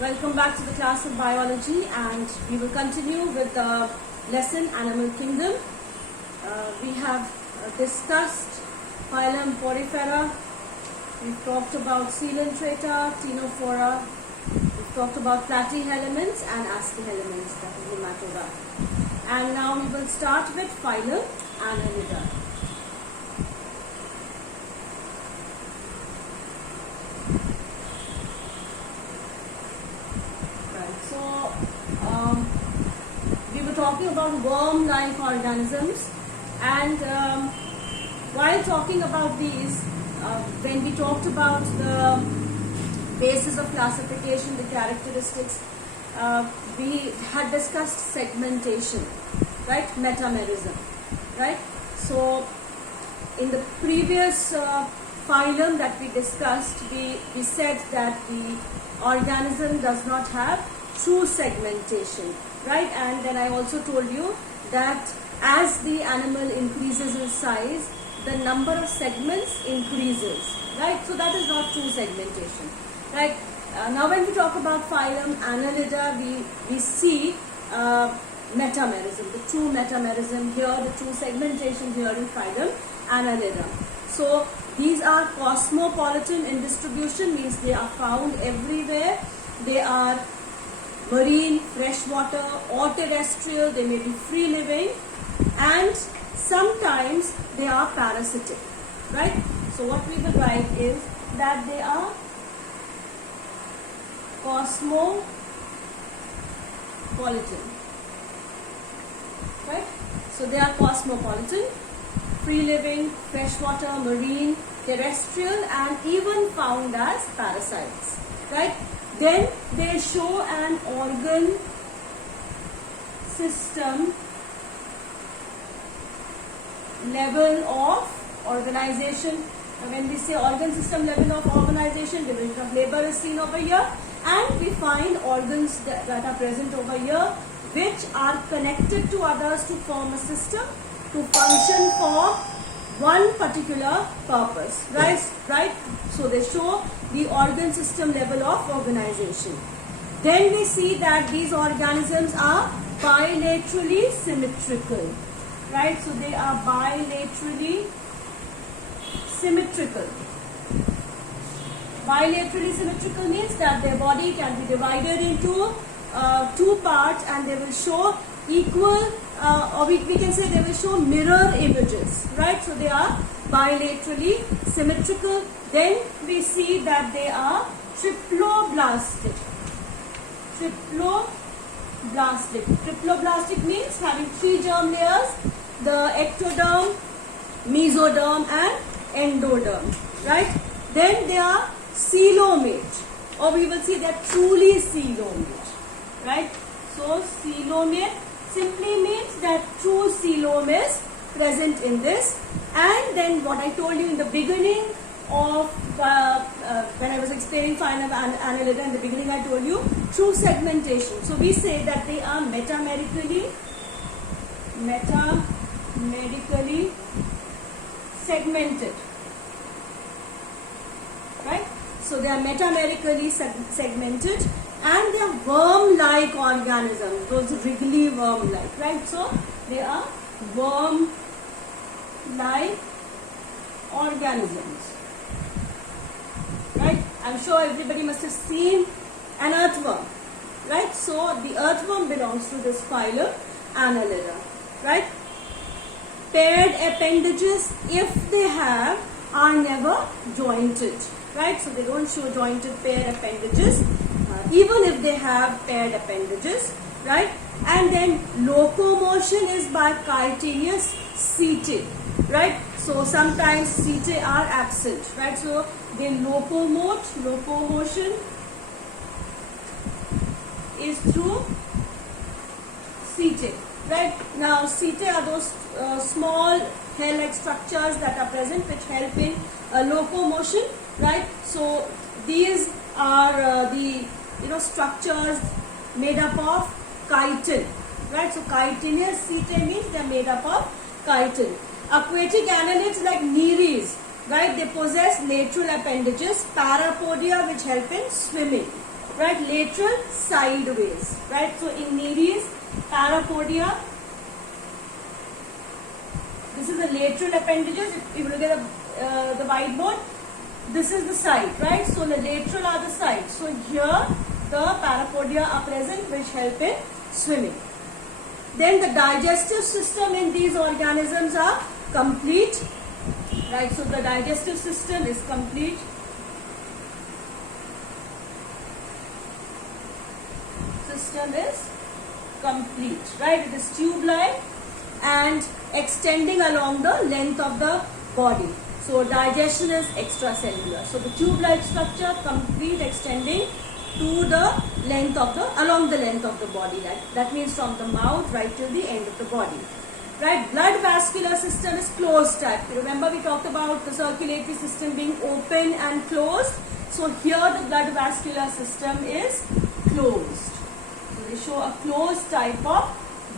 Welcome back to the class of biology, and we will continue with the lesson Animal Kingdom. We have discussed phylum Porifera. We've talked about Coelenterata, Ctenophora. We've talked about platyhelminths and astyhelminths, that is Nematode. And now we will start with phylum Annelida. We were talking about worm-like organisms, and while talking about these, when we talked about the basis of classification, the characteristics, we had discussed segmentation, right? Metamerism, right? So, in the previous phylum that we discussed, we said that the organism does not have true segmentation, right? And then I also told you that as the animal increases in size, the number of segments increases, right? So that is not true segmentation, right? Now when we talk about phylum Annelida, we see metamerism, the true metamerism here, the true segmentation here in phylum Annelida. So these are cosmopolitan in distribution, means they are found everywhere. They are marine, freshwater or terrestrial. They may be free living, and sometimes they are parasitic, right? So what we will write is that they are cosmopolitan, right? So they are cosmopolitan, free living, freshwater, marine, terrestrial, and even found as parasites, right? Then they show an organ system level of organization. When we say organ system level of organization, division of labor is seen over here, and we find organs that are present over here which are connected to others to form a system to function for one particular purpose, right? So they show the organ system level of organization. Then we see that these organisms are bilaterally symmetrical, right? So they are bilaterally symmetrical. Bilaterally symmetrical means that their body can be divided into two parts, and they will show equal, or we can say they will show mirror images, right? So they are bilaterally symmetrical. Then we see that they are triploblastic. Triploblastic means having three germ layers: the ectoderm, mesoderm and endoderm, right? Then they are coelomate, or we will say they are truly coelomate, right? So coelomate simply means that true coelom is present in this. And then what I told you in the beginning of when I was explaining phylum Annelida, in the beginning I told you true segmentation. So we say that they are metamerically segmented, right? So they are metamerically segmented, and they are worm-like organisms, those wriggly worm-like, right? So they are worm-like organisms, right? I'm sure everybody must have seen an earthworm, right? So the earthworm belongs to this phylum Annelida, right? Paired appendages, if they have, are never jointed, right? So they don't show jointed paired appendages, even if they have paired appendages, right? And then locomotion is by chitinous setae, right? So sometimes setae are absent, right? So they locomotion is through setae, right? Now setae are those small hair-like structures that are present which help in locomotion, right? So these are the structures made up of chitin, right? So chitinous setae means they are made up of chitin. Aquatic annelids like Nereis, right? They possess lateral appendages, parapodia, which help in swimming, right? Lateral, sideways, right? So in nereis, parapodia, this is the lateral appendages. If you look at the whiteboard, this is the side, right? So the lateral are the sides. So here the parapodia are present, which help in swimming. Then the digestive system in these organisms are complete, right? So the digestive system is complete. System is complete, right? It is tube-like and extending along the length of the body. So digestion is extracellular. So the tube-like structure, complete, extending to the length of along the length of the body. That means from the mouth right till the end of the body. Right? Blood vascular system is closed type. Remember we talked about the circulatory system being open and closed. So here the blood vascular system is closed. So they show a closed type of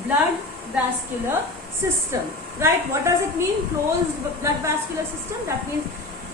blood vascular system. Right? What does it mean? Closed blood vascular system? That means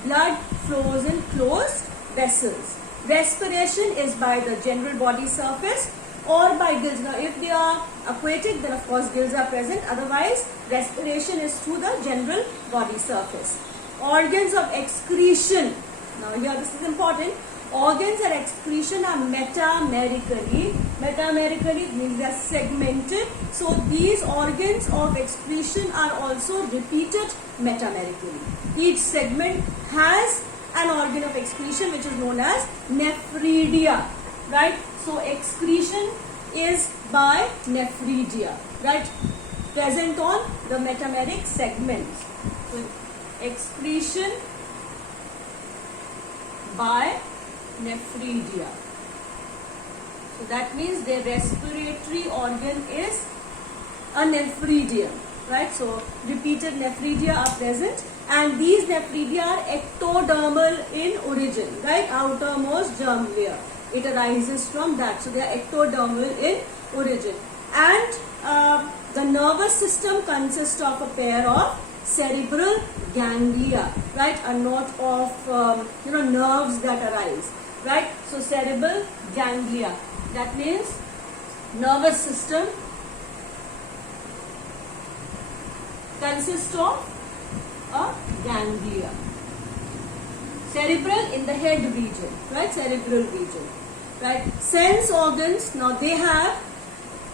blood flows in closed vessels. Respiration is by the general body surface or by gills. Now if they are aquatic, then of course gills are present. Otherwise respiration is through the general body surface. Organs of excretion. Now here this is important. Organs and excretion are metamerically. Metamerically means they are segmented. So these organs of excretion are also repeated metamerically. Each segment has an organ of excretion which is known as nephridia, right? So excretion is by nephridia, right? Present on the metameric segments. So excretion by nephridia. So that means their respiratory organ is a nephridium, right? So repeated nephridia are present, and these nephridia are ectodermal in origin, right? Outermost germ layer. It arises from that. So they are ectodermal in origin. And the nervous system consists of a pair of cerebral ganglia, right? A knot of nerves that arise, right? So cerebral ganglia. That means nervous system consists of a ganglia. Cerebral in the head region, right? Cerebral region, right? Sense organs. Now they have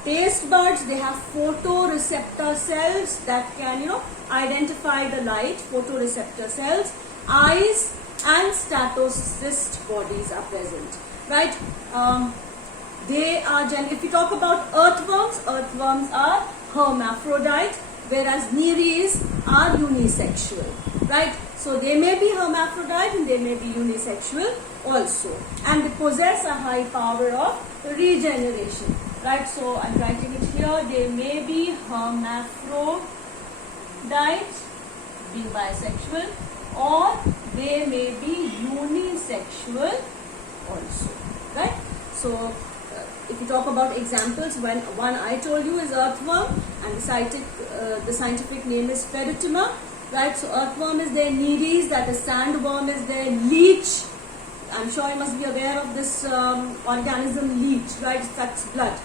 taste buds. They have photoreceptor cells that can identify the light. Photoreceptor cells. Eyes and statocyst bodies are present, right? They are if we talk about earthworms are hermaphrodite, whereas nereis are unisexual, right? So they may be hermaphrodite and they may be unisexual also, and they possess a high power of regeneration, right? So I'm writing it here. They may be hermaphrodite, being bisexual, or they may be unisexual also, right? So if you talk about examples, one I told you is earthworm, and the scientific name is Ferritima, right? So earthworm is their nereis, that is sandworm is their leech. I'm sure you must be aware of this organism leech, right? It sucks blood.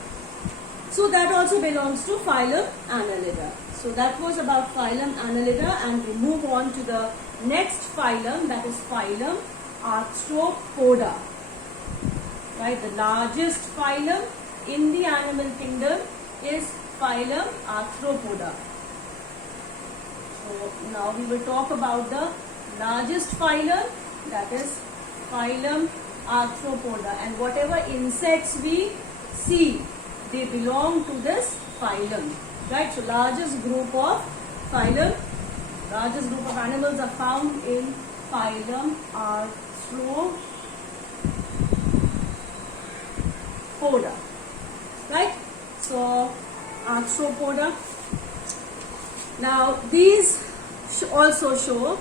So that also belongs to phylum Annelida. So that was about phylum Annelida, and we move on to the next phylum, that is phylum Arthropoda. Right, the largest phylum in the animal kingdom is phylum Arthropoda. So now we will talk about the largest phylum, that is phylum Arthropoda, and whatever insects we see, they belong to this phylum, right? So largest group of animals are found in phylum Arthropoda, right? So Arthropoda. Now these also show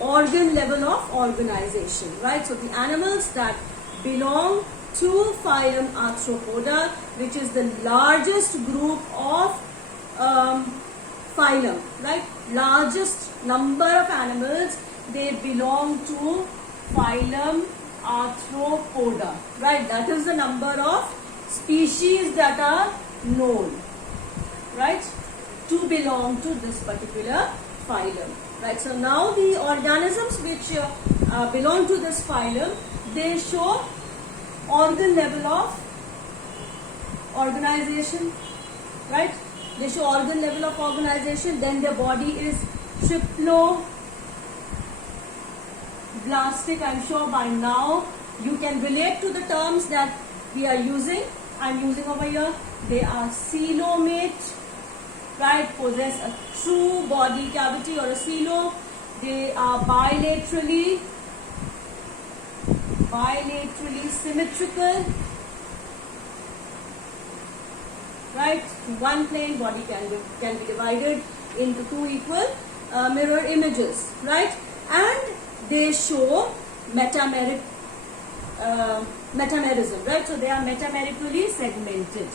organ level of organization, right? So the animals that belong to phylum Arthropoda, which is the largest group of phylum, right? Largest number of animals, they belong to phylum Arthropoda. Right, that is the number of species that are known, right, to belong to this particular phylum. Right, so now the organisms which belong to this phylum, they show organ level of organization, right? They show organ level of organization. Then their body is triploblastic. I'm sure by now you can relate to the terms that we are using. I'm using over here. They are coelomate, right? Possess a true body cavity or a coelom. They are bilaterally symmetrical. Right, one plane body can be divided into two equal mirror images, right? And they show metamerism, right? So they are metamerically segmented.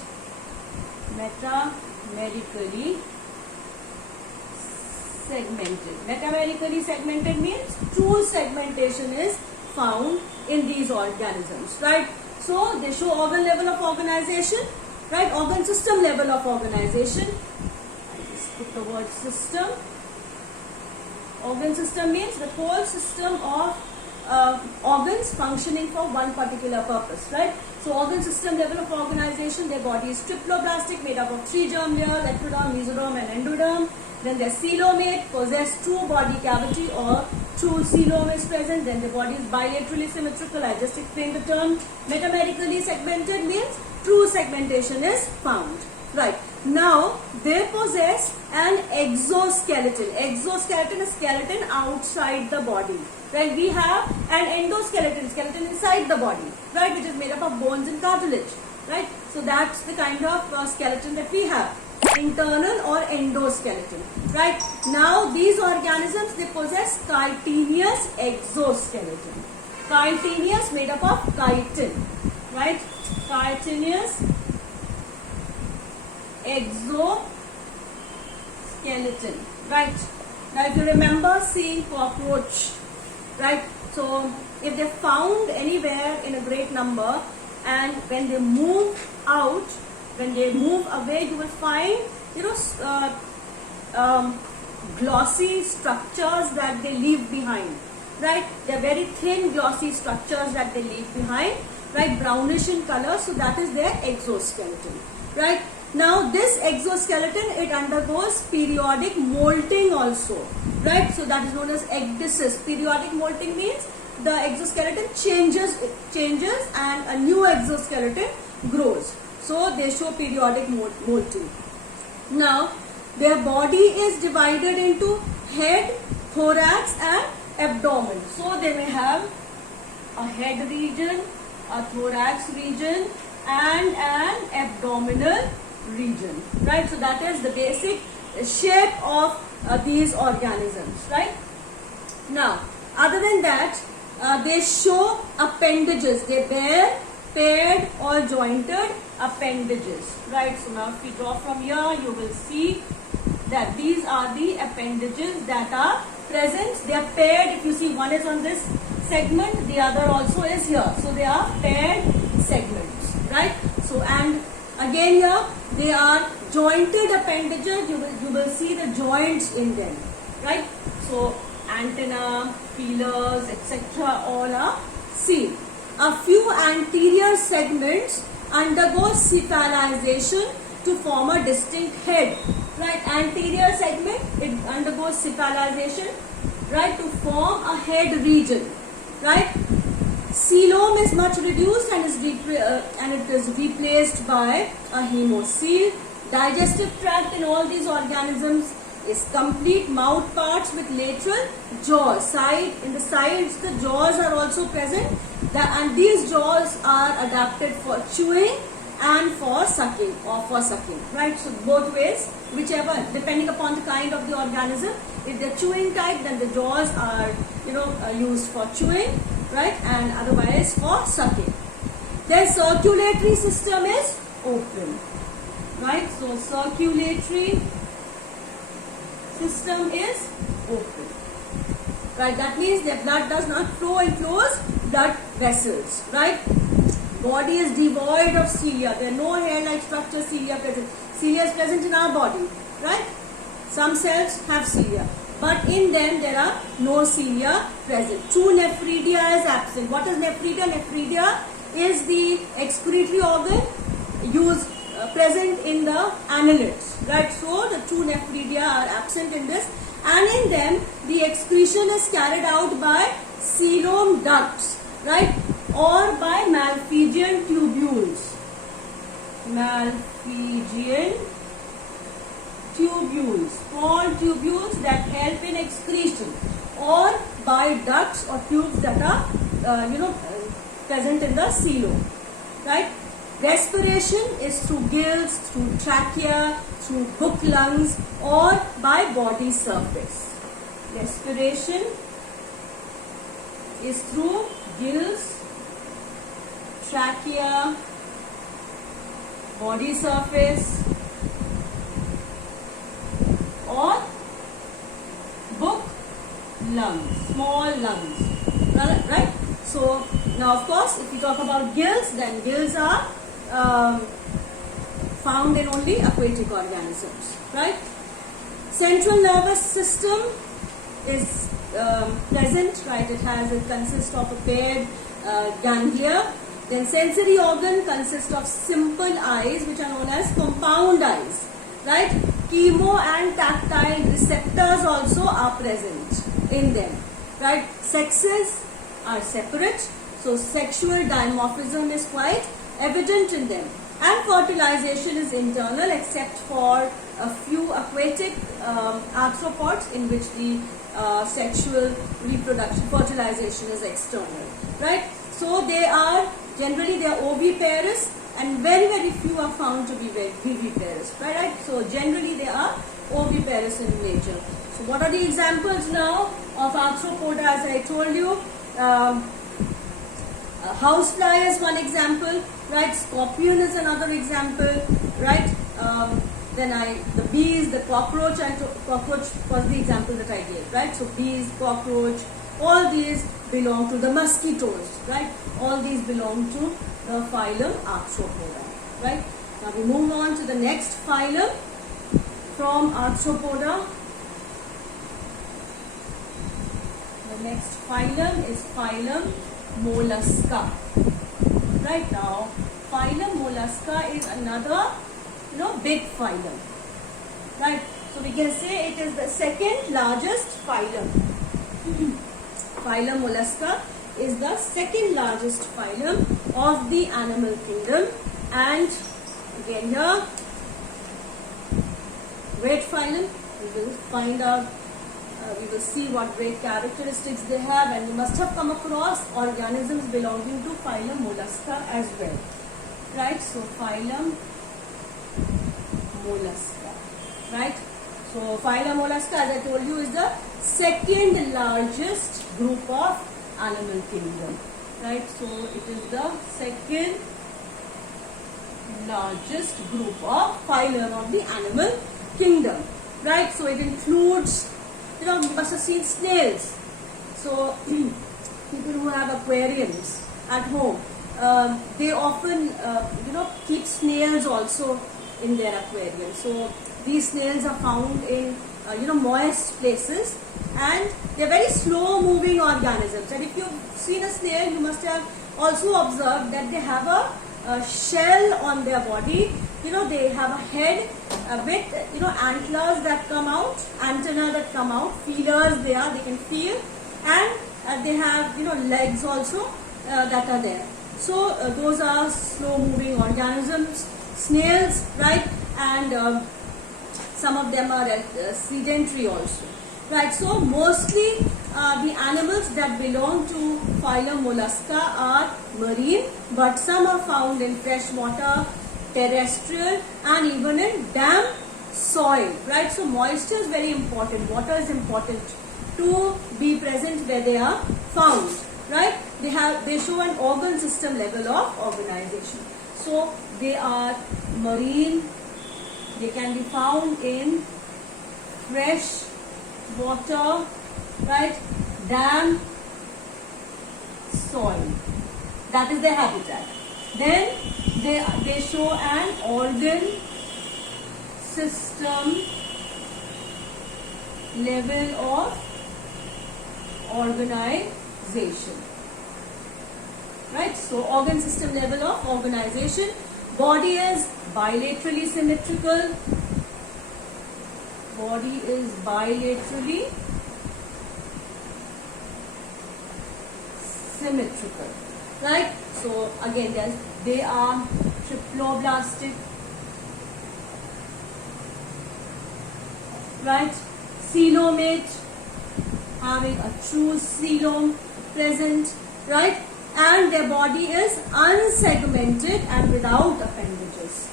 Metamerically segmented means true segmentation is found in these organisms, right? So they show organ level of organization, right? Organ system level of organization. I just put the word system. Organ system means the whole system of organs functioning for one particular purpose, right? So organ system level of organization, their body is triploblastic, made up of 3 germ layers, ectoderm, mesoderm and endoderm. Then their coelomate, possess true body cavity or true coelom is present. Then the body is bilaterally symmetrical. I just explained the term. Metamerically segmented means true segmentation is found. Right. Now, they possess an exoskeleton. Exoskeleton is skeleton outside the body. Right. We have an endoskeleton, skeleton inside the body. Right. Which is made up of bones and cartilage. Right. So, that's the kind of skeleton that we have. Internal or endoskeleton. Right. Now, these organisms, they possess chitinous exoskeleton. Chitinous made up of chitin. Right. Chitinous exoskeleton. Right. Now, if you remember seeing cockroach, right? So, if they're found anywhere in a great number, and when they move out, when they move away, you will find, glossy structures that they leave behind. Right? They're very thin, glossy structures that they leave behind. Right? Brownish in color. So that is their exoskeleton. Right? Now this exoskeleton, it undergoes periodic molting also. Right? So that is known as ecdysis. Periodic molting means the exoskeleton changes and a new exoskeleton grows. So they show periodic molting. Now their body is divided into head, thorax and abdomen. So they may have a head region, a thorax region and an abdominal region. Right? So that is the basic shape of these organisms. Right? Now, other than that, they show appendages. They bear paired or jointed appendages. Right? So now if we draw from here, you will see that these are the appendages that are present. They are paired. If you see, one is on this segment, the other also is here. So they are paired segments. Right? So, and again here, they are jointed appendages. You will see the joints in them. Right? So antenna, feelers, etc. all are seen. A few anterior segments undergo cephalization to form a distinct head. Right? Anterior segment, it undergoes cephalization, right, to form a head region. Right? Coelom is much reduced and it is replaced by a hemocoel. Digestive tract in all these organisms is complete. Mouth parts with lateral jaws. In the sides, the jaws are also present. And these jaws are adapted for chewing and for sucking right? So both ways, whichever, depending upon the kind of the organism. If they're chewing type, then the jaws are used for chewing, right, and otherwise for sucking. Their circulatory system is open, right? So circulatory system is open, right? That means their blood does not flow in closed blood vessels, right? Body is devoid of cilia. There are no hair-like structure cilia present. Cilia is present in our body, right? Some cells have cilia, but in them there are no cilia present. True nephridia is absent. What is nephridia? Nephridia is the excretory organ used present in the annelids, right? So the true nephridia are absent in this, and in them the excretion is carried out by coelom ducts, right, or by Malpighian tubules. Malpighian tubules, small tubules that help in excretion, or by ducts or tubes that are present in the coelom, right? Respiration is through gills, through trachea, through hook lungs, or by body surface. Respiration is through gills, trachea, body surface, or book lungs, small lungs, right? So now, of course, if we talk about gills, then gills are found in only aquatic organisms, right? Central nervous system is present, right? It consists of a paired ganglia. Then sensory organ consists of simple eyes, which are known as compound eyes, right? Chemo and tactile receptors also are present in them, right? Sexes are separate, so sexual dimorphism is quite evident in them, and fertilization is internal except for a few aquatic arthropods in which the sexual reproduction, fertilization is external, right? So they are oviparous, and very few are found to be viviparous, right? So generally they are oviparous in nature. So what are the examples now of arthropoda? As I told you, housefly is one example, right? Scorpion is another example, right? The bees, the cockroach, cockroach was the example that I gave, right? So bees, cockroach, all these belong to the mosquitoes, right? All these belong to the phylum Arthropoda, right? Now we move on to the next phylum from Arthropoda. The next phylum is phylum Mollusca. Right now, phylum Mollusca is another, big phylum. Right? So we can say it is the second largest phylum. Phylum Mollusca is the second largest phylum of the animal kingdom, and again here, great phylum. We will find out. We will see what great characteristics they have, and you must have come across organisms belonging to phylum Mollusca as well, right? So phylum Mollusca, right? So phylum Mollusca, as I told you, is the second largest group of animal kingdom, right? So it is the second largest group of phylum of the animal kingdom, right? So it includes, you must have seen snails. So people who have aquariums at home, they often, keep snails also in their aquarium. So these snails are found in, moist places, and they're very slow moving organisms. And if you've seen a snail, you must have also observed that they have a shell on their body. They have a head with, antlers that come out, antenna that come out, feelers they can feel, and they have, legs also that are there. So those are slow moving organisms, snails, right? And some of them are sedentary also, right? So mostly the animals that belong to phylum Mollusca are marine, but some are found in fresh water, terrestrial, and even in damp soil, right? So moisture is very important. Water is important to be present where they are found, right? They show an organ system level of organization. So they are marine. They can be found in fresh water, right? Damp soil. That is their habitat. Then they show an organ system level of organization. Right? So organ system level of organization. Body is bilaterally symmetrical. Body is bilaterally symmetrical. Right? So again they are triploblastic. Right? Coelomate, having a true coelom present. Right? And their body is unsegmented and without appendages.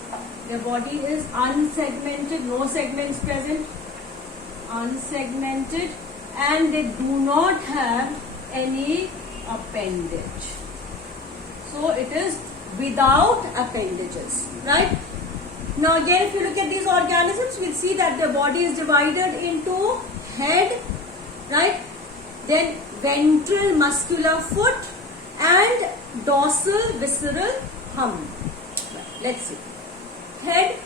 Their body is unsegmented, no segments present, unsegmented, and they do not have any appendage. So it is without appendages, right? Now again, if you look at these organisms, we'll see that their body is divided into head, right? Then ventral muscular foot and dorsal visceral hump. Let's see. Head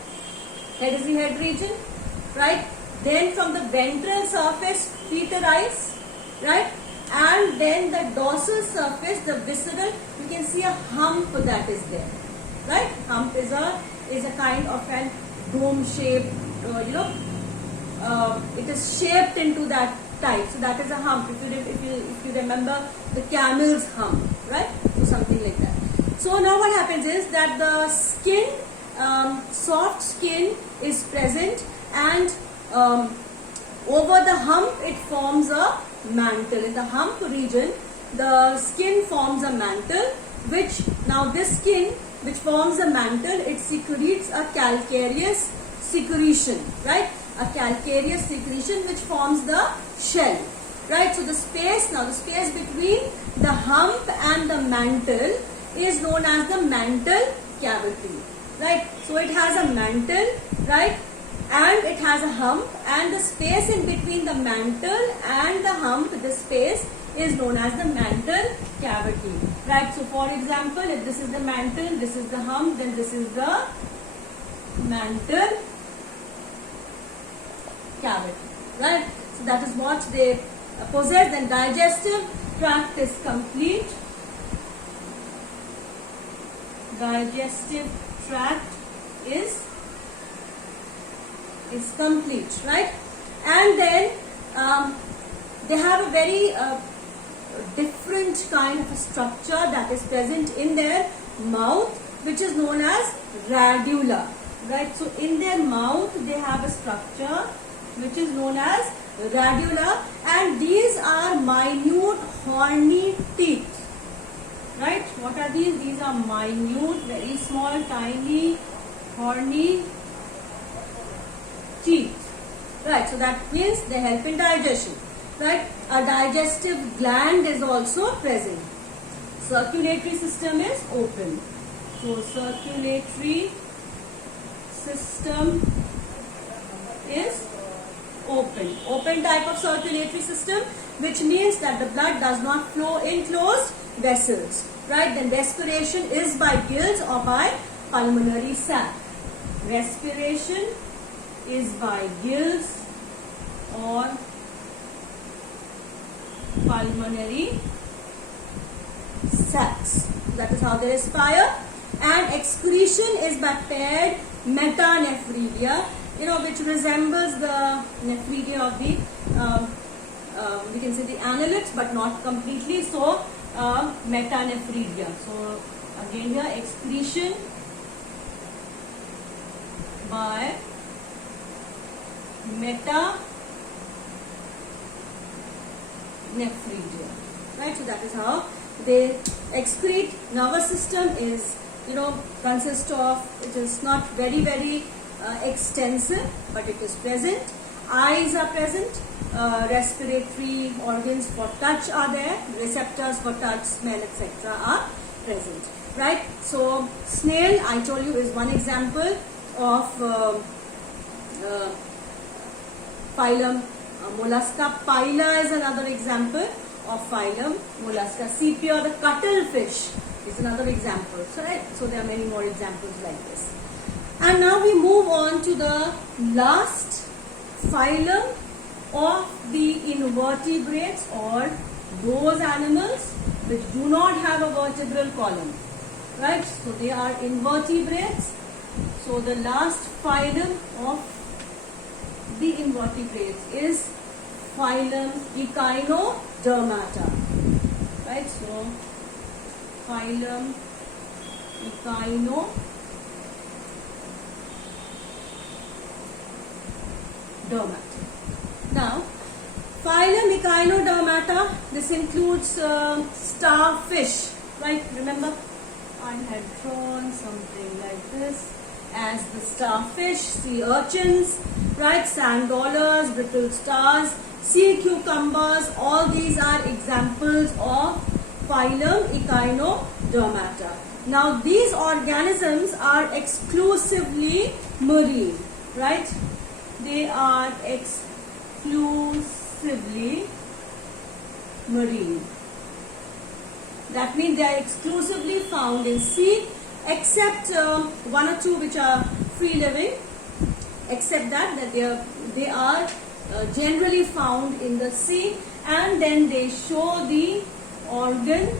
is the head region, right? Then from the ventral surface, feet arise, right? And then the dorsal surface, the visceral, you can see a hump that is there, right? Hump is a kind of an dome shape, it is shaped into that type. So that is a hump. If you remember the camel's hump, right? So something like that. So now what happens is that the skin, soft skin is present, and over the hump it forms a mantle. In the hump region, the skin forms a mantle, which now this skin which forms a mantle, it secretes a calcareous secretion, right? A calcareous secretion which forms the shell, right? So the space between the hump and the mantle is known as the mantle cavity, right? So it has a mantle, right? And it has a hump, and the space in between the mantle and the hump, the space is known as the mantle cavity, right? So for example, if this is the mantle, this is the hump, then this is the mantle cavity, right? So that is what they possess. Then digestive tract is complete. Digestive tract is complete, right? And then they have a very different kind of a structure that is present in their mouth, which is known as radula, right? So in their mouth they have a structure which is known as radula, and these are minute horny teeth, right? What are these? These are minute, very small, tiny, horny teeth, right? So that means they help in digestion, right? A digestive gland is also present. Circulatory system is open. So circulatory system is open type of circulatory system, which means that the blood does not flow in closed vessels, right? Then respiration is by gills or by pulmonary sac. Respiration is by gills or pulmonary sacs. That is how they respire. And excretion is by paired metanephridia, which resembles the nephridia of the, we can say the annelids, but not completely. So metanephridia. So again here, excretion by metanephridia, right? So that is how they excrete. Nervous system is, consists of, it is not very extensive, but it is present. Eyes are present. Respiratory organs for touch are there. Receptors for touch, smell, etc. are present, right? So snail, I told you, is one example of phylum Mollusca. Pila is another example of phylum Mollusca. Sepia, the cuttlefish, is another example. So, right? So there are many more examples like this. And now we move on to the last phylum of the invertebrates, or those animals which do not have a vertebral column. Right? So they are invertebrates. So the last phylum of the invertebrates is phylum Echinodermata. Right? So phylum Echinodermata. Now, phylum Echinodermata, this includes starfish, right? Remember, I had drawn something like this as the starfish, sea urchins, right? Sand dollars, brittle stars, sea cucumbers, all these are examples of phylum Echinodermata. Now, these organisms are exclusively marine, right? They are exclusively marine. That means they are exclusively found in sea, except one or two which are free living. Except that they are generally found in the sea, and then they show the organ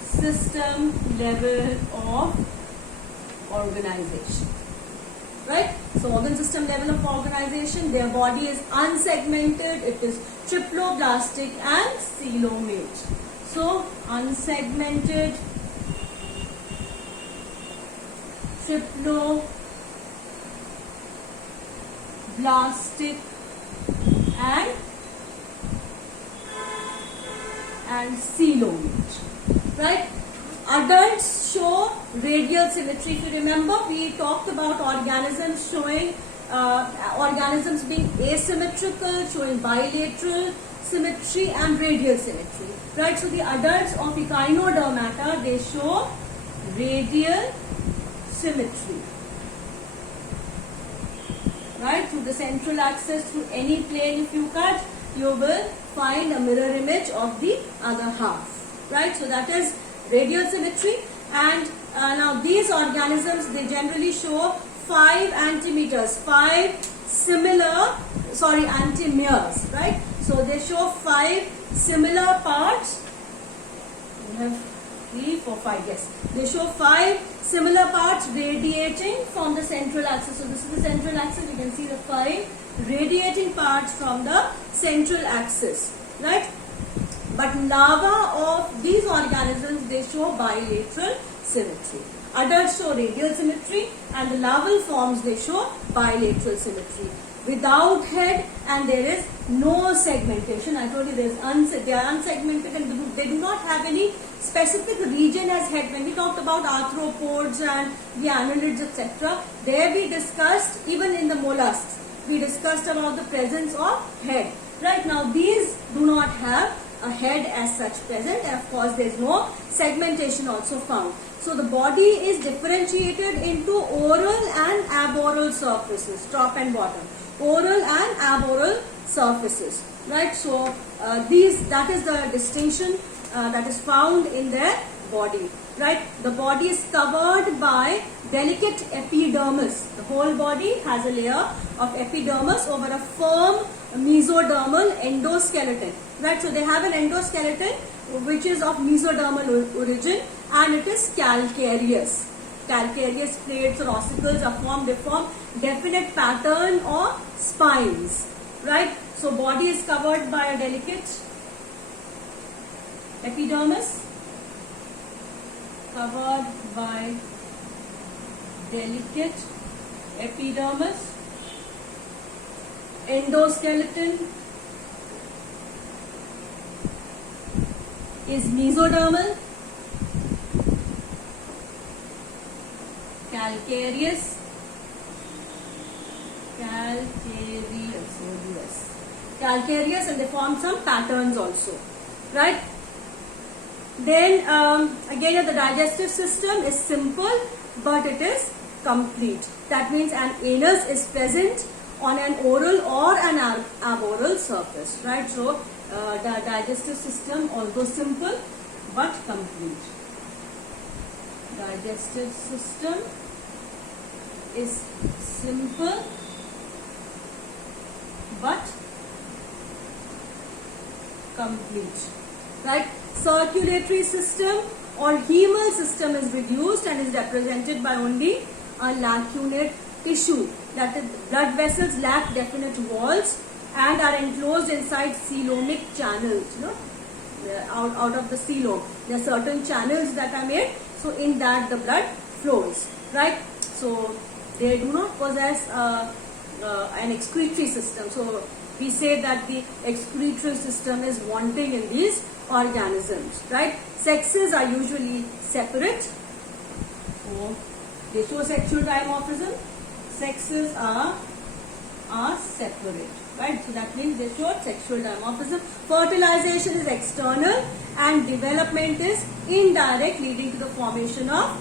system level of organization. Right? So organ system level of organization, their body is unsegmented, it is triploblastic and coelomate. So unsegmented, triploblastic and coelomate. Right? Adults show radial symmetry. If you remember, we talked about organisms showing organisms being asymmetrical, showing bilateral symmetry and radial symmetry. Right? So the adults of Echinodermata, they show radial symmetry. Right? Through the central axis, through any plane if you cut, you will find a mirror image of the other half. Right? So that is radial symmetry. And now these organisms, they generally show 5 antimeters, 5 antimeres, right? So they show 5 similar parts. We have 3, 4, 5, yes. They show 5 similar parts radiating from the central axis. So this is the central axis. You can see the 5 radiating parts from the central axis, right? But larvae of these organisms, they show bilateral symmetry. Adults show radial symmetry, and the larval forms, they show bilateral symmetry. Without head, and there is no segmentation. I told you they are unsegmented, and they do not have any specific region as head. When we talked about arthropods and the annelids, etc., there we discussed, even in the mollusks, we discussed about the presence of head. Right now, these do not have a head as such present. Of course, there is no segmentation also found. So the body is differentiated into oral and aboral surfaces, top and bottom. Oral and aboral surfaces, right? So that is the distinction that is found in their body, right? The body is covered by delicate epidermis. The whole body has a layer of epidermis over a firm mesodermal endoskeleton, right? So they have an endoskeleton which is of mesodermal origin, and it is calcareous. Calcareous plates or ossicles are formed. They form definite pattern or spines, right? So body is covered by a delicate epidermis, covered by delicate epidermis. Endoskeleton is mesodermal. Calcareous. Calcareous, and they form some patterns also, right? Then again, the digestive system is simple, but it is complete. That means an anus is present on an oral or an aboral surface, right? So digestive system, although simple but complete. Digestive system is simple but complete. Right? Circulatory system or hemal system is reduced and is represented by only a lacunate tissue. That is, blood vessels lack definite walls and are enclosed inside coelomic channels. You know, out of the coelom, there are certain channels that are made. So in that the blood flows. Right? So they do not possess an excretory system. So we say that the excretory system is wanting in these organisms. Right? Sexes are usually separate. So they show sexual dimorphism. Sexes are separate. Right? So that means they show sexual dimorphism. Fertilization is external and development is indirect, leading to the formation of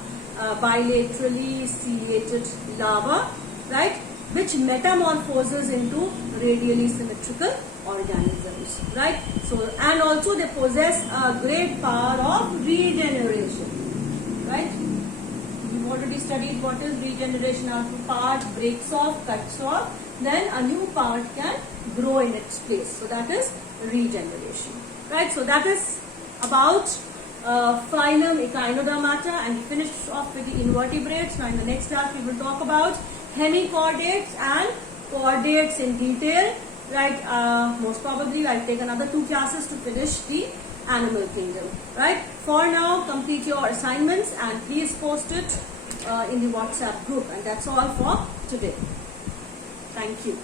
bilaterally ciliated larva, right, which metamorphoses into radially symmetrical organisms, right. So, and also they possess a great power of regeneration, right. We've already studied what is regeneration. A part breaks off, cuts off, then a new part can grow in its place. So that is regeneration, right. So that is about phylum Echinodermata, and we finished off with the invertebrates. Now in the next class we will talk about hemichordates and chordates in detail, right. Most probably I'll take another 2 classes to finish the animal kingdom, right. For now, complete your assignments and please post it in the WhatsApp group, and that's all for today. Thank you.